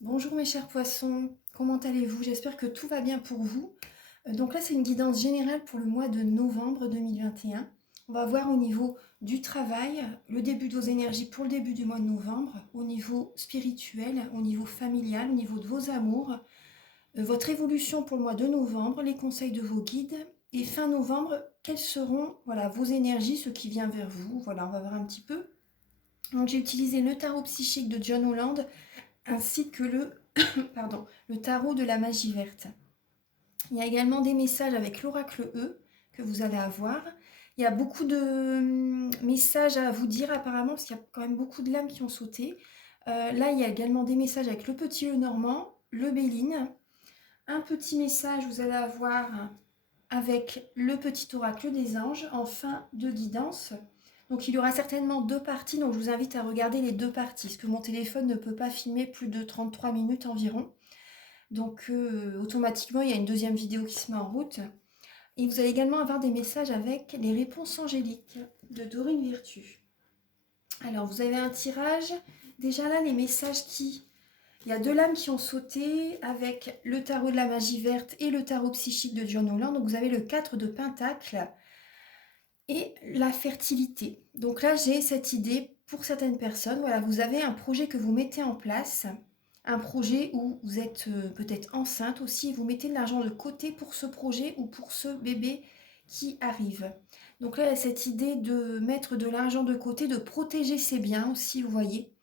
Bonjour mes chers poissons, comment allez-vous? J'espère que tout va bien pour vous. Donc là, c'est une guidance générale pour le mois de novembre 2021. On va voir au niveau du travail, le début de vos énergies pour le début du mois de novembre, au niveau spirituel, au niveau familial, au niveau de vos amours, votre évolution pour le mois de novembre, les conseils de vos guides. Et fin novembre, quelles seront vos énergies, ce qui vient vers vous. Voilà, on va voir un petit peu. Donc j'ai utilisé le tarot psychique de John Holland ainsi que le tarot de la magie verte. Il y a également des messages avec l'oracle E que vous allez avoir. Il y a beaucoup de messages à vous dire apparemment, parce qu'il y a quand même beaucoup de lames qui ont sauté. Là, il y a également des messages avec le petit E normand, le Béline. Un petit message, vous allez avoir avec le petit oracle des anges en fin de guidance. Donc il y aura certainement deux parties, donc je vous invite à regarder les deux parties, parce que mon téléphone ne peut pas filmer plus de 33 minutes environ. Donc automatiquement, il y a une deuxième vidéo qui se met en route. Et vous allez également avoir des messages avec les réponses angéliques de Dorine Virtue. Alors, vous avez un tirage. Déjà là, les messages qui... Il y a deux lames qui ont sauté avec le tarot de la magie verte et le tarot psychique de John Holland. Donc, vous avez le 4 de Pentacle et la fertilité. Donc là, j'ai cette idée pour certaines personnes. Voilà, vous avez un projet que vous mettez en place, un projet où vous êtes peut-être enceinte aussi, vous mettez de l'argent de côté pour ce projet ou pour ce bébé qui arrive. Donc là, il y a cette idée de mettre de l'argent de côté, de protéger ses biens aussi, vous voyez,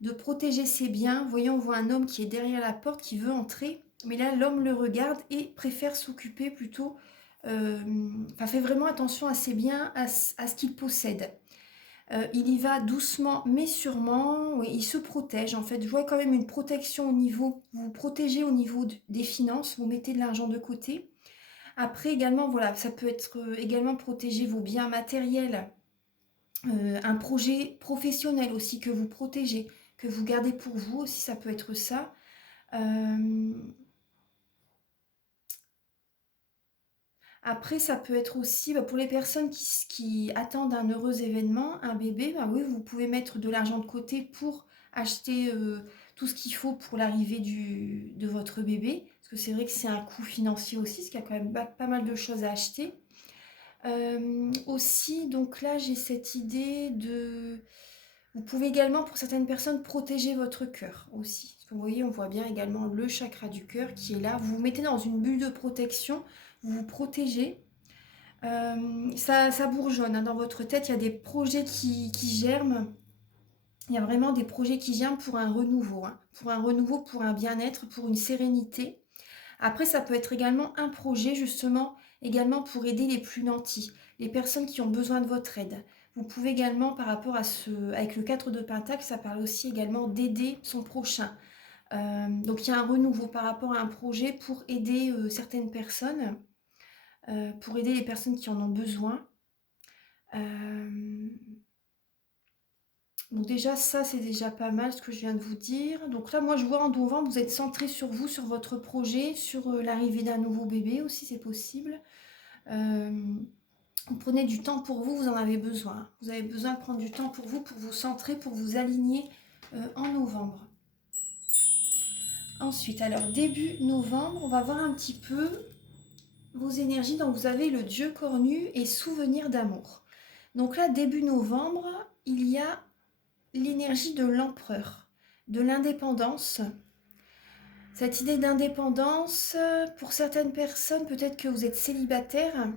de protéger ses biens. Vous voyez, on voit un homme qui est derrière la porte, qui veut entrer, mais là, l'homme le regarde et préfère s'occuper plutôt fait vraiment attention à ses biens, à ce qu'il possède. Il y va doucement mais sûrement, oui, il se protège en fait. Je vois quand même une protection au niveau, vous vous protégez au niveau des finances, vous mettez de l'argent de côté. Après également, voilà, ça peut être également protéger vos biens matériels, un projet professionnel aussi que vous protégez, que vous gardez pour vous aussi, ça peut être ça. Après, ça peut être aussi pour les personnes qui attendent un heureux événement, un bébé, oui, vous pouvez mettre de l'argent de côté pour acheter tout ce qu'il faut pour l'arrivée de votre bébé. Parce que c'est vrai que c'est un coût financier aussi, parce qu'il y a quand même pas mal de choses à acheter. Aussi, donc là, j'ai cette idée de... Vous pouvez également, pour certaines personnes, protéger votre cœur aussi. Parce que vous voyez, on voit bien également le chakra du cœur qui est là. Vous vous mettez dans une bulle de protection, vous vous protégez. Ça bourgeonne hein, dans votre tête, il y a des projets qui germent. Il y a vraiment des projets qui germent pour un renouveau, hein, pour un bien-être, pour une sérénité. Après, ça peut être également un projet justement, également pour aider les plus nantis, les personnes qui ont besoin de votre aide. Vous pouvez également, par rapport à avec le 4 de Pentacle, ça parle aussi également d'aider son prochain. Donc il y a un renouveau par rapport à un projet pour aider certaines personnes, pour aider les personnes qui en ont besoin. Donc déjà, ça, c'est déjà pas mal ce que je viens de vous dire. Donc là, moi, je vois en novembre, vous êtes centré sur vous, sur votre projet, sur l'arrivée d'un nouveau bébé aussi, c'est possible. Vous prenez du temps pour vous, vous en avez besoin. Vous avez besoin de prendre du temps pour vous centrer, pour vous aligner en novembre. Ensuite, alors début novembre, on va voir un petit peu vos énergies. Donc vous avez le Dieu cornu et souvenir d'amour. Donc là, début novembre, il y a l'énergie de l'empereur, de l'indépendance. Cette idée d'indépendance, pour certaines personnes, peut-être que vous êtes célibataire,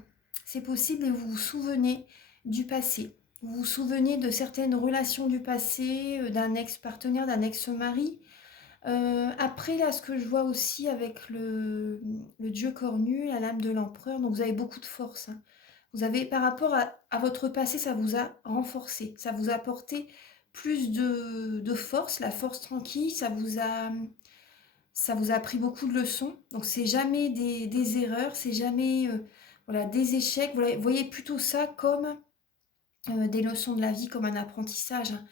c'est possible et vous vous souvenez du passé. Vous vous souvenez de certaines relations du passé, d'un ex-partenaire, d'un ex-mari. Après, là, ce que je vois aussi avec le dieu cornu, la lame de l'empereur, donc vous avez beaucoup de force. Hein. Vous avez, par rapport à votre passé, ça vous a renforcé, ça vous a apporté plus de force, la force tranquille, ça vous a appris beaucoup de leçons. Donc c'est jamais des erreurs, c'est jamais voilà, des échecs. Vous voyez plutôt ça comme des leçons de la vie, comme un apprentissage. Hein.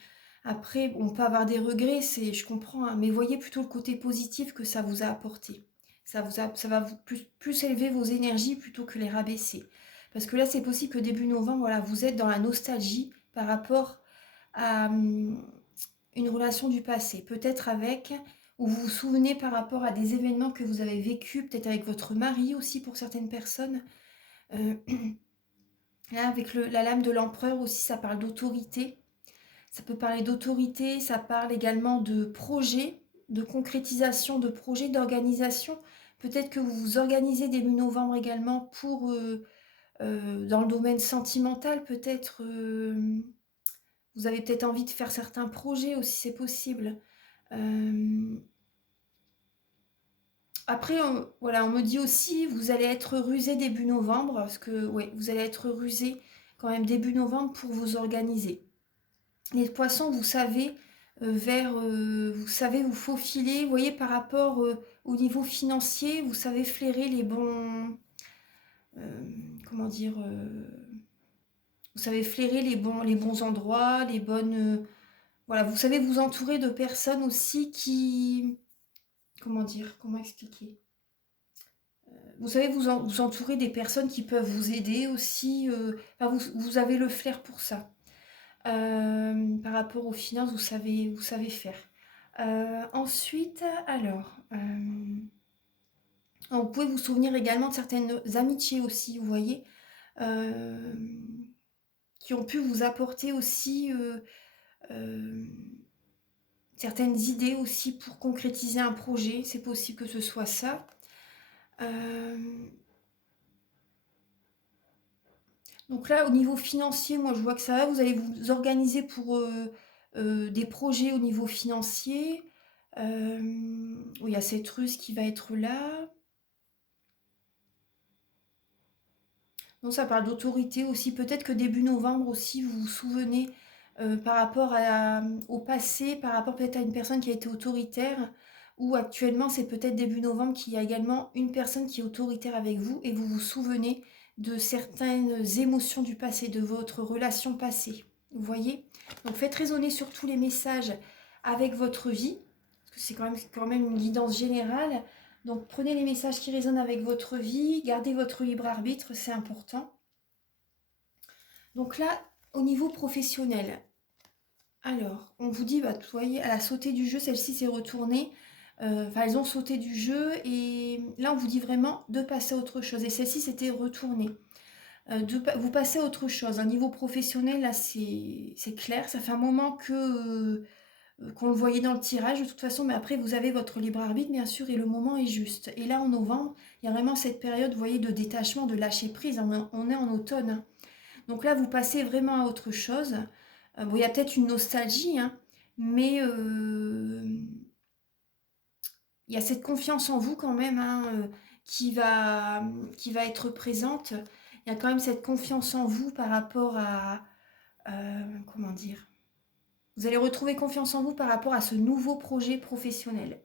Après, on peut avoir des regrets, je comprends, hein, mais voyez plutôt le côté positif que ça vous a apporté. Ça va vous plus élever vos énergies plutôt que les rabaisser. Parce que là, c'est possible que début novembre, voilà, vous êtes dans la nostalgie par rapport à une relation du passé. Peut-être avec ou vous vous souvenez par rapport à des événements que vous avez vécus, peut-être avec votre mari aussi pour certaines personnes. Euh, Là, avec la lame de l'empereur aussi, ça parle d'autorité. Ça peut parler d'autorité, ça parle également de projet, de concrétisation de projets, d'organisation. Peut-être que vous vous organisez début novembre également pour, dans le domaine sentimental, peut-être, vous avez peut-être envie de faire certains projets aussi, c'est possible. Après, voilà, on me dit aussi, vous allez être rusé début novembre, parce que, ouais, vous allez être rusé quand même début novembre pour vous organiser. Les poissons, vous savez vous faufiler, vous voyez, par rapport au niveau financier, vous savez flairer les bons, comment dire, vous savez flairer les bons endroits, les bonnes, voilà, vous savez vous entourer de personnes aussi qui, comment dire, comment expliquer? Vous savez vous entourer des personnes qui peuvent vous aider aussi, enfin, vous avez le flair pour ça. Par rapport aux finances, vous savez faire. Ensuite, alors, vous pouvez vous souvenir également de certaines amitiés aussi, vous voyez, euh, qui ont pu vous apporter aussi euh, certaines idées aussi pour concrétiser un projet. C'est possible que ce soit ça. Donc là, au niveau financier, moi je vois que ça va. Vous allez vous organiser pour des projets au niveau financier. Oui, il y a cette ruse qui va être là. Donc ça parle d'autorité aussi. Peut-être que début novembre aussi, vous vous souvenez par rapport au passé, par rapport peut-être à une personne qui a été autoritaire, ou actuellement c'est peut-être début novembre qu'il y a également une personne qui est autoritaire avec vous et vous vous souvenez de certaines émotions du passé, de votre relation passée. Vous voyez? Donc faites résonner surtout les messages avec votre vie, parce que c'est quand même une guidance générale. Donc prenez les messages qui résonnent avec votre vie, gardez votre libre arbitre, c'est important. Donc là, au niveau professionnel, alors, on vous dit, bah, vous voyez, elle a sauté du jeu, celle-ci s'est retournée. Enfin, elles ont sauté du jeu et là, on vous dit vraiment de passer à autre chose. Et celle-ci s'était retournée. Vous passez à autre chose. Un niveau professionnel, là, c'est clair. Ça fait un moment qu'on le voyait dans le tirage de toute façon, mais après vous avez votre libre arbitre bien sûr et le moment est juste. Et là en novembre, il y a vraiment cette période, vous voyez, de détachement, de lâcher prise. On est en automne, hein. Donc là vous passez vraiment à autre chose. Bon, il y a peut-être une nostalgie, hein, mais il y a cette confiance en vous quand même, hein, qui va être présente. Il y a quand même cette confiance en vous par rapport à, comment dire, vous allez retrouver confiance en vous par rapport à ce nouveau projet professionnel.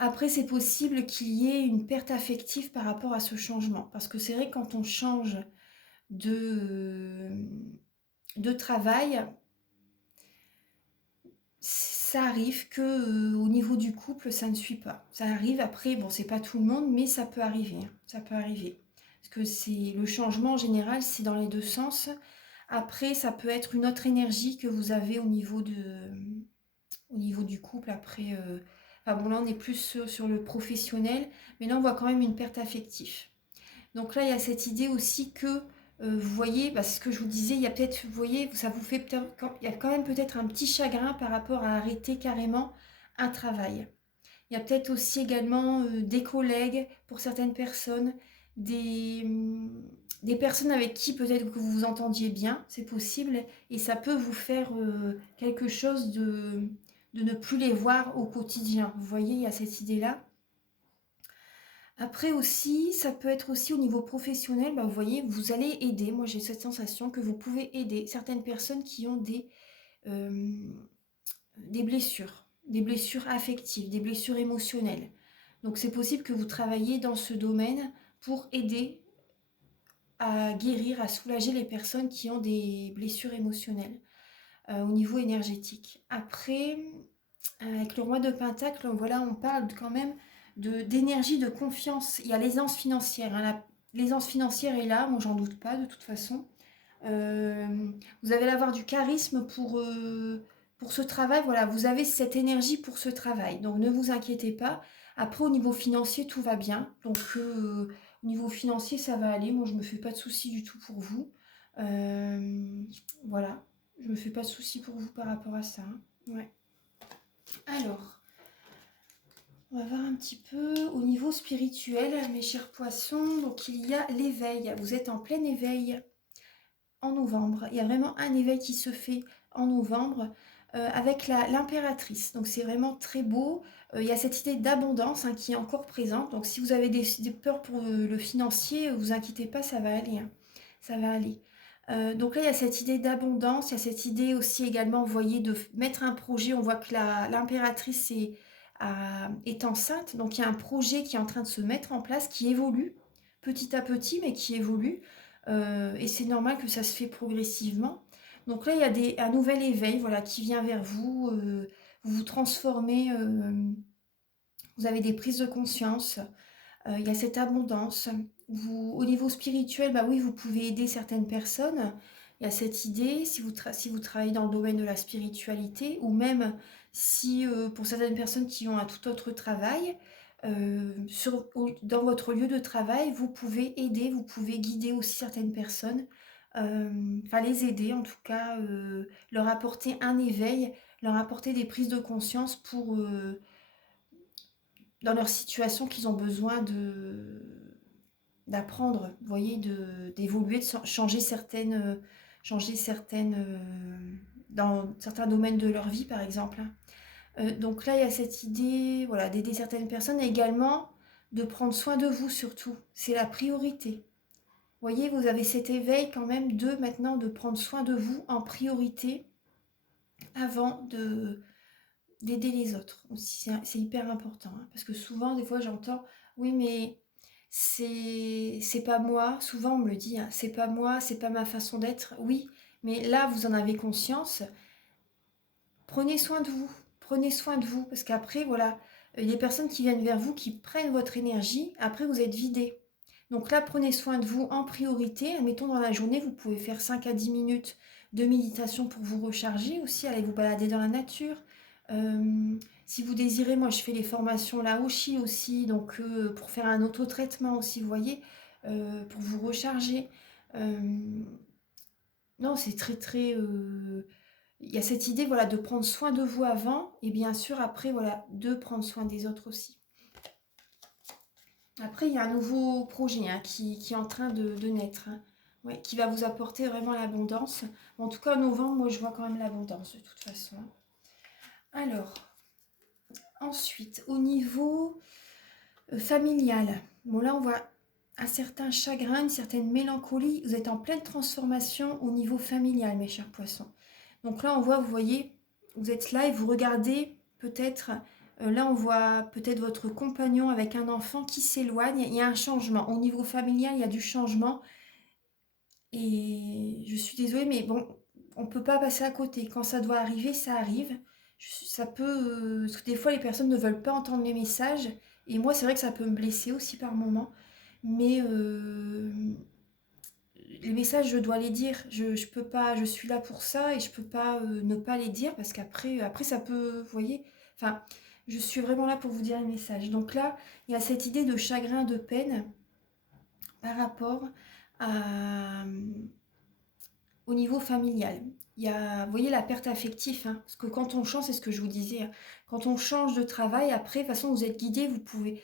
Après, c'est possible qu'il y ait une perte affective par rapport à ce changement. Parce que c'est vrai que quand on change de, de travail, ça arrive que au niveau du couple, ça ne suit pas. Ça arrive après, bon, c'est pas tout le monde, mais ça peut arriver, hein. Ça peut arriver. Parce que c'est le changement en général, c'est dans les deux sens. Après, ça peut être une autre énergie que vous avez au niveau du couple. Après, enfin bon, là, on est plus sur le professionnel, mais là, on voit quand même une perte affective. Donc là, il y a cette idée aussi que, vous voyez, bah, c'est ce que je vous disais, il y a peut-être, vous voyez, ça vous fait peut-être, il y a quand même peut-être un petit chagrin par rapport à arrêter carrément un travail. Il y a peut-être aussi également des collègues pour certaines personnes, des personnes avec qui peut-être que vous vous entendiez bien, c'est possible, et ça peut vous faire quelque chose de ne plus les voir au quotidien. Vous voyez, il y a cette idée-là. Après aussi, ça peut être aussi au niveau professionnel, bah, vous voyez, vous allez aider. Moi, j'ai cette sensation que vous pouvez aider certaines personnes qui ont euh, des blessures affectives, des blessures émotionnelles. Donc, c'est possible que vous travailliez dans ce domaine pour aider à guérir, à soulager les personnes qui ont des blessures émotionnelles au niveau énergétique. Après, avec le roi de Pentacle, voilà, on parle quand même d'énergie, de confiance. Il y a l'aisance financière, hein. L'aisance financière est là, moi j'en doute pas de toute façon. Vous allez avoir du charisme pour ce travail, voilà, vous avez cette énergie pour ce travail. Donc, ne vous inquiétez pas. Après, au niveau financier, tout va bien. Donc, au niveau financier, ça va aller. Moi, je me fais pas de soucis du tout pour vous. Voilà. Je me fais pas de soucis pour vous par rapport à ça, hein. Ouais. Alors, on va voir un petit peu au niveau spirituel, mes chers poissons. Donc, il y a l'éveil. Vous êtes en plein éveil en novembre. Il y a vraiment un éveil qui se fait en novembre avec l'impératrice. Donc, c'est vraiment très beau. Il y a cette idée d'abondance, hein, qui est encore présente. Donc, si vous avez des peurs pour le financier, vous inquiétez pas, ça va aller, hein. Ça va aller. Donc là, il y a cette idée d'abondance, il y a cette idée aussi également, vous voyez, de mettre un projet. On voit que l'impératrice est enceinte, donc il y a un projet qui est en train de se mettre en place, qui évolue petit à petit, mais qui évolue. Et c'est normal que ça se fait progressivement. Donc là, il y a un nouvel éveil, voilà, qui vient vers vous. Vous vous transformez, vous avez des prises de conscience. Il y a cette abondance. Au niveau spirituel, bah oui, vous pouvez aider certaines personnes. Il y a cette idée, si vous travaillez dans le domaine de la spiritualité, ou même si pour certaines personnes qui ont un tout autre travail, dans votre lieu de travail, vous pouvez aider, vous pouvez guider aussi certaines personnes, enfin les aider en tout cas, leur apporter un éveil, leur apporter des prises de conscience pour dans leur situation qu'ils ont besoin d'apprendre, vous voyez, d'évoluer, de changer certaines dans certains domaines de leur vie, par exemple, hein. Donc là, il y a cette idée, voilà, d'aider certaines personnes et également de prendre soin de vous surtout. C'est la priorité. Vous voyez, vous avez cet éveil quand même de maintenant de prendre soin de vous en priorité avant d'aider les autres aussi. C'est hyper important, hein, parce que souvent, des fois, j'entends, oui, mais c'est pas moi. Souvent, on me le dit, hein, c'est pas moi, c'est pas ma façon d'être. Oui, mais là, vous en avez conscience. Prenez soin de vous. Prenez soin de vous, parce qu'après, voilà, il y a des personnes qui viennent vers vous, qui prennent votre énergie. Après, vous êtes vidé. Donc là, prenez soin de vous en priorité. Admettons, dans la journée, vous pouvez faire 5 à 10 minutes de méditation pour vous recharger aussi. Allez vous balader dans la nature. Si vous désirez, moi, je fais les formations Laoshi aussi, donc pour faire un autotraitement aussi, vous voyez, pour vous recharger. Euh, non, c'est très, très... il y a cette idée, voilà, de prendre soin de vous avant, et bien sûr, après, voilà, de prendre soin des autres aussi. Après, il y a un nouveau projet, hein, qui est en train de naître, hein. Ouais, qui va vous apporter vraiment l'abondance. En tout cas, en novembre, moi, je vois quand même l'abondance de toute façon. Alors, ensuite, au niveau familial, bon là, on voit un certain chagrin, une certaine mélancolie. Vous êtes en pleine transformation au niveau familial, mes chers poissons. Donc là, on voit, vous voyez, vous êtes là et vous regardez peut-être... là, on voit peut-être votre compagnon avec un enfant qui s'éloigne. Il y a un changement. Au niveau familial, il y a du changement. Et je suis désolée, mais bon, on ne peut pas passer à côté. Quand ça doit arriver, ça arrive. Ça peut... parce que des fois, les personnes ne veulent pas entendre mes messages. Et moi, c'est vrai que ça peut me blesser aussi par moments. Mais les messages, je dois les dire. Je peux pas, je suis là pour ça et je peux pas ne pas les dire parce qu'après, ça peut, vous voyez, enfin, je suis vraiment là pour vous dire les messages. Donc là, il y a cette idée de chagrin, de peine par rapport à, au niveau familial. Il y a, vous voyez, la perte affective, hein, parce que quand on change, c'est ce que je vous disais, hein, quand on change de travail, après, de toute façon, vous êtes guidé, vous pouvez,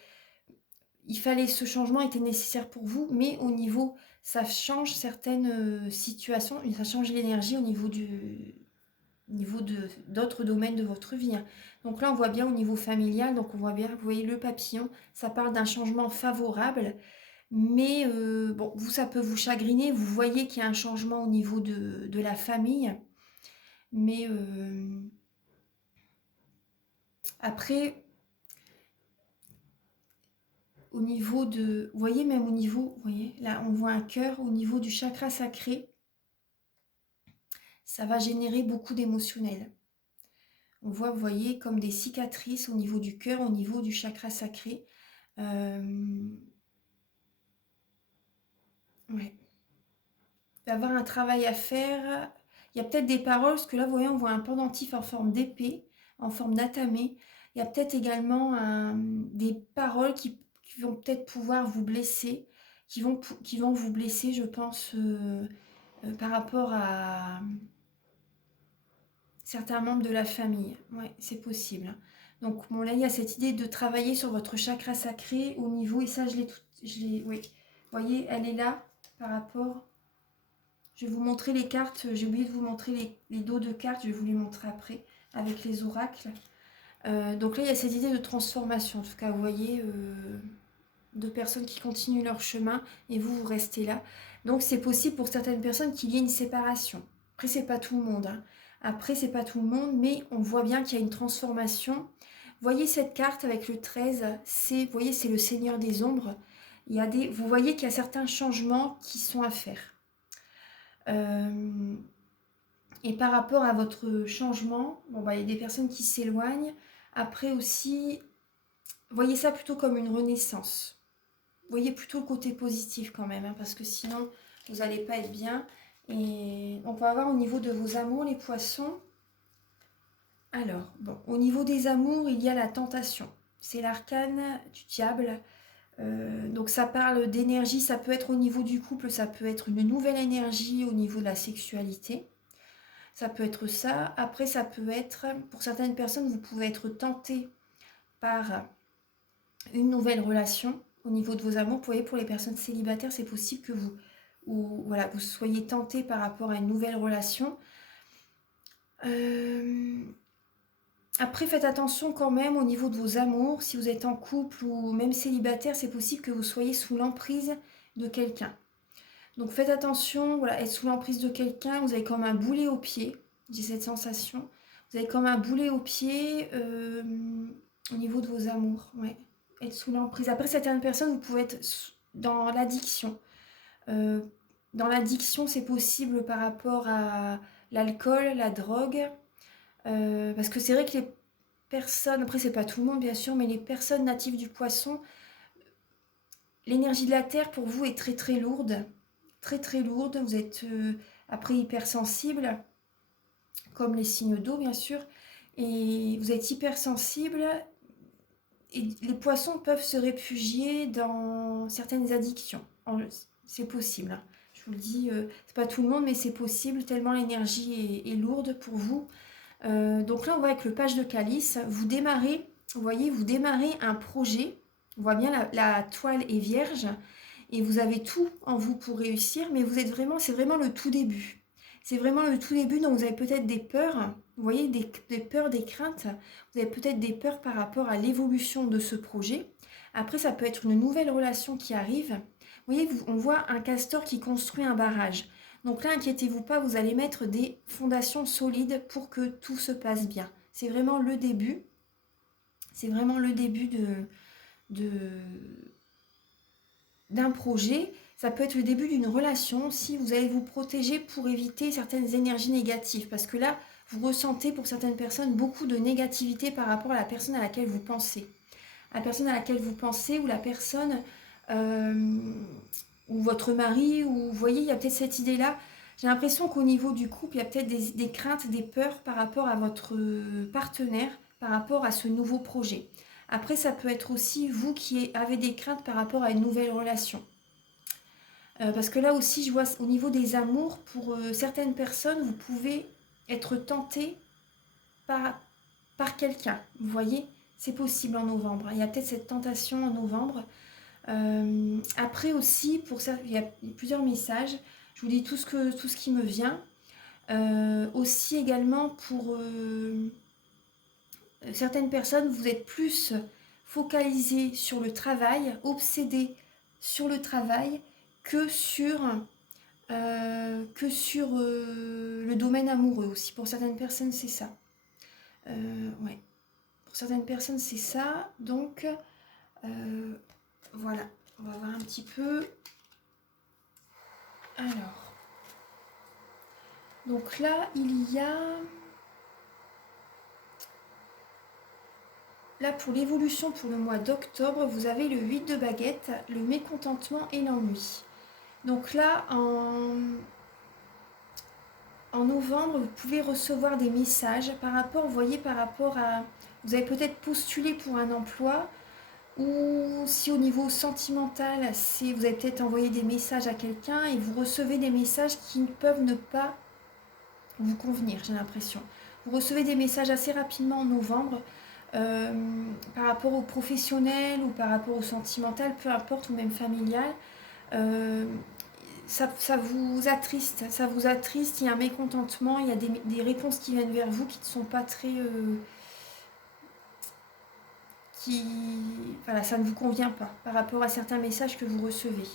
ce changement était nécessaire pour vous, mais au niveau, ça change certaines situations, ça change l'énergie au niveau d'autres domaines de votre vie, hein. Donc là, on voit bien au niveau familial, donc on voit bien, vous voyez le papillon, ça parle d'un changement favorable, mais bon, vous, ça peut vous chagriner, vous voyez qu'il y a un changement au niveau de la famille, mais après, au niveau de... Vous voyez, même au niveau... Vous voyez, là, on voit un cœur au niveau du chakra sacré. Ça va générer beaucoup d'émotionnel. On voit, vous voyez, comme des cicatrices au niveau du cœur, au niveau du chakra sacré. Ouais. Il va y avoir un travail à faire. Il y a peut-être des paroles, parce que là, vous voyez, on voit un pendentif en forme d'épée, en forme d'atamé. Il y a peut-être également des paroles qui vont peut-être pouvoir vous blesser, qui vont vous blesser, je pense, par rapport à certains membres de la famille. Ouais, c'est possible. Donc, bon, là, il y a cette idée de travailler sur votre chakra sacré au niveau, et ça, oui. Vous voyez, elle est là par rapport. Je vais vous montrer les cartes. J'ai oublié de vous montrer les dos de cartes. Je vais vous les montrer après avec les oracles. Donc là, il y a cette idée de transformation. En tout cas, vous voyez, deux personnes qui continuent leur chemin et vous restez là. Donc, c'est possible pour certaines personnes qu'il y ait une séparation. Après, c'est pas tout le monde. Hein. Après, c'est pas tout le monde, mais on voit bien qu'il y a une transformation. Voyez cette carte avec le 13, vous voyez, c'est le Seigneur des Ombres. Vous voyez qu'il y a certains changements qui sont à faire. Et par rapport à votre changement, bon, bah, il y a des personnes qui s'éloignent. Après aussi, voyez ça plutôt comme une renaissance. Voyez plutôt le côté positif quand même, hein, parce que sinon, vous n'allez pas être bien. Et on peut avoir au niveau de vos amours, les poissons. Alors, bon, au niveau des amours, il y a la tentation. C'est l'arcane du diable. Donc ça parle d'énergie, ça peut être au niveau du couple, ça peut être une nouvelle énergie au niveau de la sexualité. Ça peut être ça. Après, ça peut être, pour certaines personnes, vous pouvez être tenté par une nouvelle relation au niveau de vos amours. Vous voyez, pour les personnes célibataires, c'est possible que vous soyez tenté par rapport à une nouvelle relation. Après, faites attention quand même au niveau de vos amours. Si vous êtes en couple ou même célibataire, c'est possible que vous soyez sous l'emprise de quelqu'un. Donc faites attention, voilà, être sous l'emprise de quelqu'un, vous avez comme un boulet au pied, j'ai cette sensation. Vous avez comme un boulet au pied au niveau de vos amours, ouais. Être sous l'emprise. Après, certaines personnes, vous pouvez être dans l'addiction. Dans l'addiction, c'est possible par rapport à l'alcool, la drogue. Parce que c'est vrai que les personnes, après c'est pas tout le monde bien sûr, mais les personnes natives du poisson, l'énergie de la terre pour vous est très très lourde. Très très lourde, vous êtes après hypersensible, comme les signes d'eau bien sûr, et vous êtes hypersensible, et les poissons peuvent se réfugier dans certaines addictions, c'est possible, hein. Je vous le dis, c'est pas tout le monde, mais c'est possible, tellement l'énergie est lourde pour vous. Donc là on voit avec le page de calice, vous démarrez, vous voyez, vous démarrez un projet, on voit bien la toile est vierge, et vous avez tout en vous pour réussir, mais c'est vraiment le tout début. C'est vraiment le tout début, donc vous avez peut-être des peurs, vous voyez, des peurs, des craintes. Vous avez peut-être des peurs par rapport à l'évolution de ce projet. Après, ça peut être une nouvelle relation qui arrive. Vous voyez, on voit un castor qui construit un barrage. Donc là, inquiétez-vous pas, vous allez mettre des fondations solides pour que tout se passe bien. C'est vraiment le début. C'est vraiment le début d'un projet, ça peut être le début d'une relation si vous allez vous protéger pour éviter certaines énergies négatives. Parce que là, vous ressentez pour certaines personnes beaucoup de négativité par rapport à la personne à laquelle vous pensez. La personne à laquelle vous pensez ou la personne ou votre mari, ou vous voyez, il y a peut-être cette idée-là. J'ai l'impression qu'au niveau du couple, il y a peut-être des craintes, des peurs par rapport à votre partenaire, par rapport à ce nouveau projet. Après, ça peut être aussi vous qui avez des craintes par rapport à une nouvelle relation. Parce que là aussi, je vois au niveau des amours, pour certaines personnes, vous pouvez être tenté par quelqu'un. Vous voyez, c'est possible en novembre. Il y a peut-être cette tentation en novembre. Après aussi, pour ça, il y a plusieurs messages. Je vous dis tout ce qui me vient. Aussi également pour certaines personnes, vous êtes plus focalisé sur le travail, obsédé sur le travail que sur le domaine amoureux aussi. Pour certaines personnes, c'est ça. Ouais. Pour certaines personnes, c'est ça. Donc, voilà. On va voir un petit peu. Alors. Donc là, il y a... Là, pour l'évolution pour le mois d'octobre, vous avez le 8 de baguette, le mécontentement et l'ennui. Donc là, en novembre, vous pouvez recevoir des messages par rapport, vous voyez, par rapport à... Vous avez peut-être postulé pour un emploi, ou si au niveau sentimental, vous avez peut-être envoyé des messages à quelqu'un et vous recevez des messages qui peuvent ne pas vous convenir, j'ai l'impression. Vous recevez des messages assez rapidement en novembre, euh, par rapport au professionnel ou par rapport au sentimental, peu importe, ou même familial. Euh, ça vous attriste, il y a un mécontentement, il y a des réponses qui viennent vers vous qui ne sont pas très... qui... Voilà, ça ne vous convient pas par rapport à certains messages que vous recevez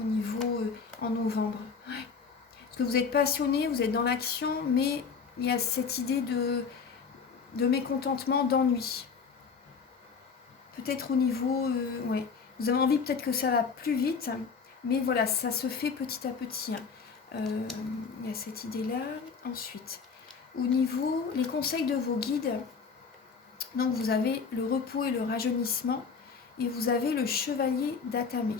au niveau en novembre. Parce que vous êtes passionné, vous êtes dans l'action, mais il y a cette idée de mécontentement, d'ennui. Peut-être au niveau... ouais. Vous avez envie peut-être que ça va plus vite, mais voilà, ça se fait petit à petit. Il y a cette idée-là. Ensuite, au niveau... Les conseils de vos guides, donc vous avez le repos et le rajeunissement, et vous avez le chevalier d'Atamé.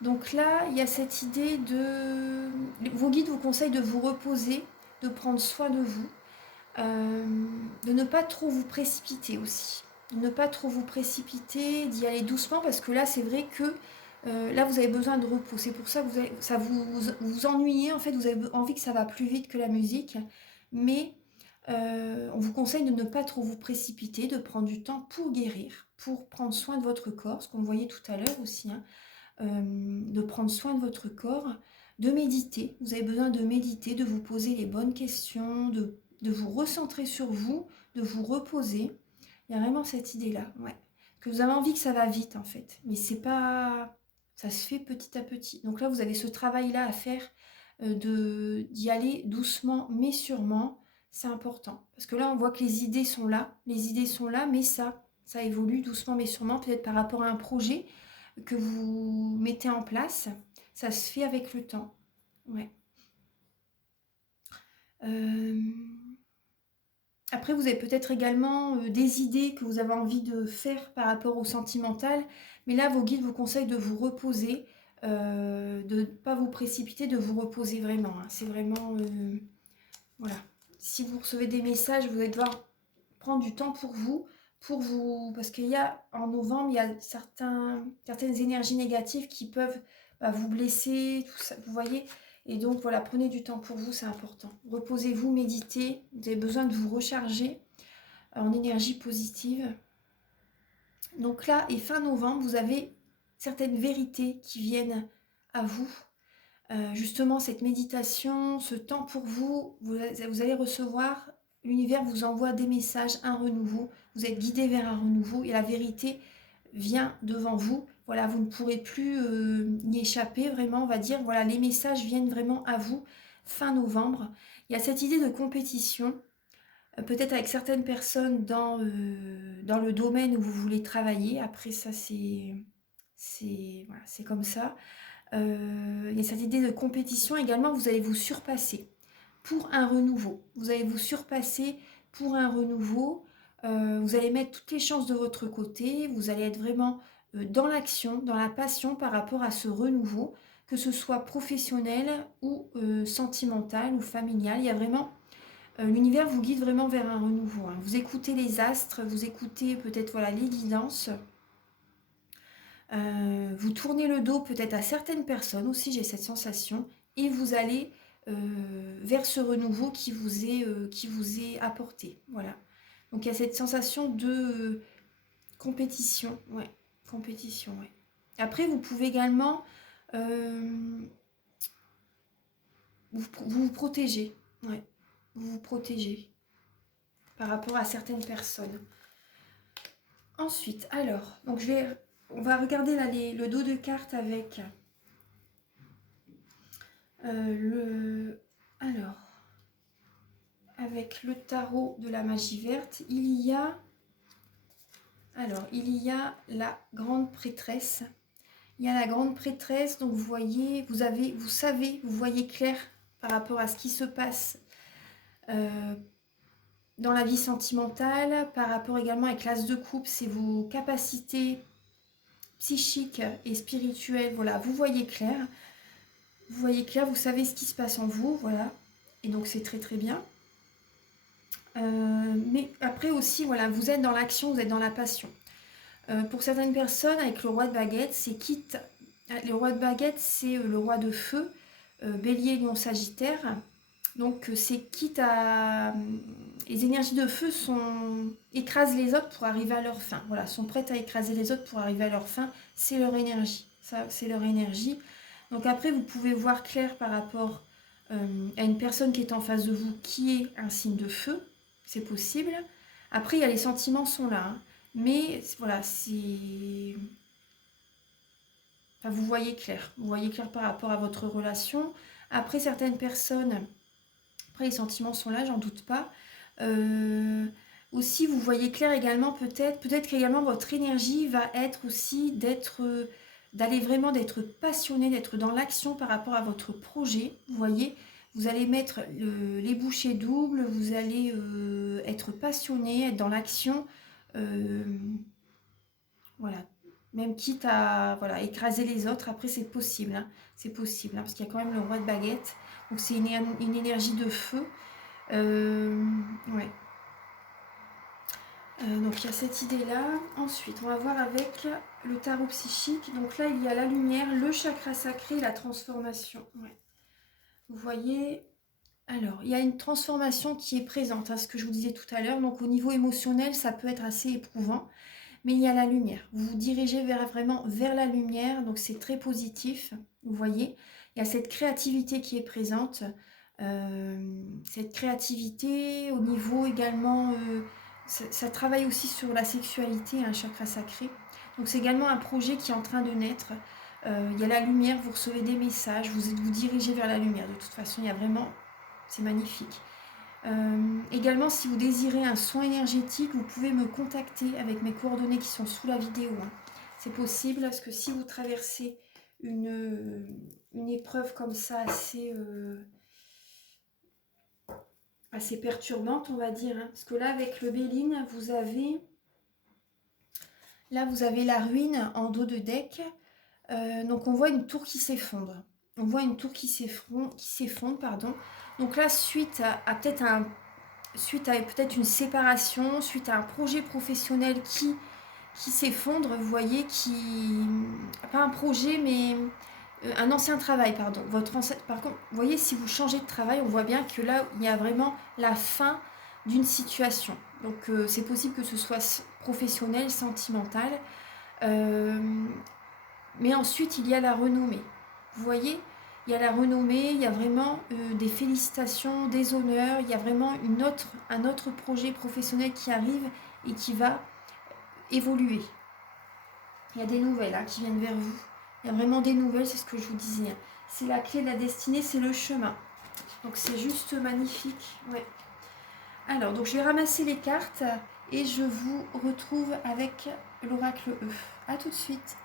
Donc là, il y a cette idée de... Vos guides vous conseillent de vous reposer, de prendre soin de vous, de ne pas trop vous précipiter aussi. De ne pas trop vous précipiter, d'y aller doucement, parce que là, c'est vrai que là, vous avez besoin de repos. C'est pour ça que ça vous ennuyez, en fait, vous avez envie que ça va plus vite que la musique. Mais on vous conseille de ne pas trop vous précipiter, de prendre du temps pour guérir, pour prendre soin de votre corps, ce qu'on voyait tout à l'heure aussi, hein, de prendre soin de votre corps, de méditer. Vous avez besoin de méditer, de vous poser les bonnes questions, de vous recentrer sur vous, de vous reposer. Il y a vraiment cette idée-là, ouais. Que vous avez envie que ça va vite en fait, mais c'est pas... ça se fait petit à petit. Donc là, vous avez ce travail-là à faire, d'y aller doucement mais sûrement. C'est important. Parce que là, on voit que les idées sont là. Les idées sont là, mais ça évolue doucement mais sûrement, peut-être par rapport à un projet que vous mettez en place. Ça se fait avec le temps. Ouais. Euh, Après, vous avez peut-être également des idées que vous avez envie de faire par rapport au sentimental, mais là, vos guides vous conseillent de vous reposer, de ne pas vous précipiter, de vous reposer vraiment, hein. C'est vraiment... voilà. Si vous recevez des messages, vous allez devoir prendre du temps pour vous... Parce qu'il y a, en novembre, il y a certaines énergies négatives qui peuvent vous blesser, tout ça, vous voyez. Et donc, voilà, prenez du temps pour vous, c'est important. Reposez-vous, méditez. Vous avez besoin de vous recharger en énergie positive. Donc là, et fin novembre, vous avez certaines vérités qui viennent à vous. Justement, cette méditation, ce temps pour vous, vous allez recevoir, l'univers vous envoie des messages, un renouveau. Vous êtes guidé vers un renouveau et la vérité vient devant vous. Voilà, vous ne pourrez plus y échapper, vraiment, on va dire. Voilà, les messages viennent vraiment à vous fin novembre. Il y a cette idée de compétition, peut-être avec certaines personnes dans le domaine où vous voulez travailler. Après, ça, voilà, c'est comme ça. Il y a cette idée de compétition également, vous allez vous surpasser pour un renouveau. Vous allez vous surpasser pour un renouveau. Vous allez mettre toutes les chances de votre côté. Vous allez être vraiment dans l'action, dans la passion par rapport à ce renouveau, que ce soit professionnel ou sentimental ou familial. Il y a vraiment... l'univers vous guide vraiment vers un renouveau, hein. Vous écoutez les astres, vous écoutez peut-être voilà, les guidances. Vous tournez le dos peut-être à certaines personnes aussi, j'ai cette sensation, et vous allez vers ce renouveau qui vous est apporté. Voilà. Donc il y a cette sensation de compétition, ouais, compétition, ouais. Après, vous pouvez également vous protéger, ouais, vous protéger par rapport à certaines personnes. Ensuite, alors, donc on va regarder là le dos de cartes avec alors, avec le tarot de la magie verte, il y a la grande prêtresse. Il y a la grande prêtresse, donc vous voyez, vous voyez clair par rapport à ce qui se passe dans la vie sentimentale, par rapport également avec l'as de coupe, c'est vos capacités psychiques et spirituelles. Voilà, vous voyez clair. Vous voyez clair, vous savez ce qui se passe en vous, voilà. Et donc c'est très très bien. Mais après aussi, voilà, vous êtes dans l'action, vous êtes dans la passion. Pour certaines personnes, avec le roi de baguette, c'est quitte... Le roi de baguette, c'est le roi de feu, bélier, lion, sagittaire. Donc c'est quitte à... Les énergies de feu écrasent les autres pour arriver à leur fin. Voilà, sont prêtes à écraser les autres pour arriver à leur fin. C'est leur énergie. Ça, c'est leur énergie. Donc après, vous pouvez voir clair par rapport à une personne qui est en face de vous, qui est un signe de feu. C'est possible. Après, il y a les sentiments sont là. Hein. Mais voilà, c'est... Enfin, vous voyez clair. Vous voyez clair par rapport à votre relation. Après, certaines personnes... Après, les sentiments sont là, j'en doute pas. Aussi, vous voyez clair également, peut-être qu'également votre énergie va être aussi d'aller vraiment d'être passionné, d'être dans l'action par rapport à votre projet. Vous voyez, vous allez mettre les bouchées doubles, vous allez être passionné, être dans l'action. Voilà. Même quitte à voilà, écraser les autres, après c'est possible. Hein. C'est possible, hein, parce qu'il y a quand même le roi de baguette. Donc c'est une énergie de feu. Ouais. Donc il y a cette idée-là. Ensuite, on va voir avec le tarot psychique. Donc là, il y a la lumière, le chakra sacré, la transformation. Ouais. Vous voyez, alors, il y a une transformation qui est présente, hein, ce que je vous disais tout à l'heure. Donc au niveau émotionnel, ça peut être assez éprouvant. Mais il y a la lumière. Vous vous dirigez vraiment vers la lumière, donc c'est très positif. Vous voyez, il y a cette créativité qui est présente. Cette créativité au niveau également, ça travaille aussi sur la sexualité, un chakra sacré. Donc c'est également un projet qui est en train de naître. Il y a la lumière, vous recevez des messages, vous dirigez vers la lumière. De toute façon, il y a vraiment, c'est magnifique. Également, si vous désirez un soin énergétique, vous pouvez me contacter avec mes coordonnées qui sont sous la vidéo. Hein. C'est possible parce que si vous traversez une épreuve comme ça assez perturbante, on va dire. Hein. Parce que là, avec le Béline, vous avez la ruine en dos de deck. Donc on voit une tour qui s'effondre. On voit une tour qui s'effondre, pardon. Donc là, suite à peut-être une séparation, suite à un projet professionnel qui s'effondre, vous voyez, pas un projet, mais un ancien travail, pardon. Par contre, vous voyez, si vous changez de travail, on voit bien que là, il y a vraiment la fin d'une situation. Donc c'est possible que ce soit professionnel, sentimental. Mais ensuite, il y a la renommée. Vous voyez, il y a la renommée, il y a vraiment des félicitations, des honneurs, il y a vraiment un autre projet professionnel qui arrive et qui va évoluer. Il y a des nouvelles hein, qui viennent vers vous. Il y a vraiment des nouvelles, c'est ce que je vous disais. Hein. C'est la clé de la destinée, c'est le chemin. Donc c'est juste magnifique. Ouais. Alors, donc je vais ramasser les cartes et je vous retrouve avec l'oracle E. A tout de suite.